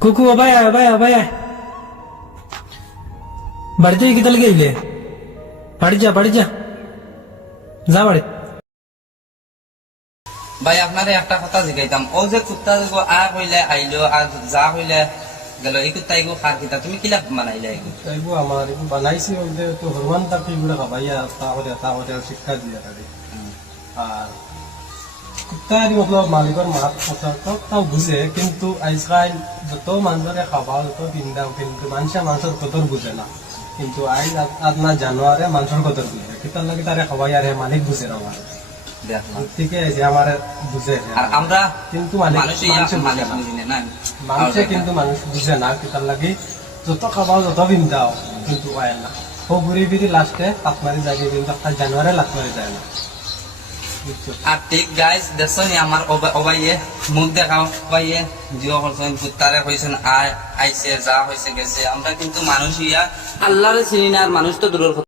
কুকু ভাই আয় ভাই ভাই আয় বাড়িতে কি তাহলে গেলে বাড়ি যা যা বাড়ি ভাই আপনারে একটা কথা জিজ্ঞাইতাম ও যে কুত্তা আ হইলে আইলো আর যা হইলে গেল এই কুত্তা এগো খার কিতা তুমি কিলা বানাইলে এগো এইবোৰ আমাৰ এইবোৰ বানাইছে বলতে তো হনুমান তাক এইবোৰ খাবাইয়া তাহলে শিক্ষা দিয়ে তাদের আর কুত্তারি মতলব মালিকৰ মাত কথা তাও বুঝে কিন্তু আজকাল যত মানুষরে খাবাও যত পিন্দাও কিন্তু মানুষের কদর বুঝে না কিন্তু আইজ আপনার জানোয়ারে মানুষের কদর বুঝে কিতার লাগে তারে খাবাই আর মালিক বুঝে না আমার দেখলাম ঠিক আছে আমার বুঝে আর আমরা কিন্তু মালিক মানুষই মালিক বুঝি না মানুষে কিন্তু মানুষ বুঝে না কিতার লাগে যত খাবাও যত পিন্দাও কিন্তু পায় না ও ঘুরি ফিরি লাস্টে লাত মারি যায় কিন্তু একটা জানুয়ারে লাত মারি যায় না বুঝছো আর ঠিক গাইস দেখছো নি আমার অবাইয়ে মুখ দেখাও অবাইয়ে জিও করছেন কুত্তারে কইছেন আইছে যা হয়েছে গেছে আমরা কিন্তু মানুষ ইয়া আল্লাহরে চিনি না আর মানুষ তো দূরের কথা।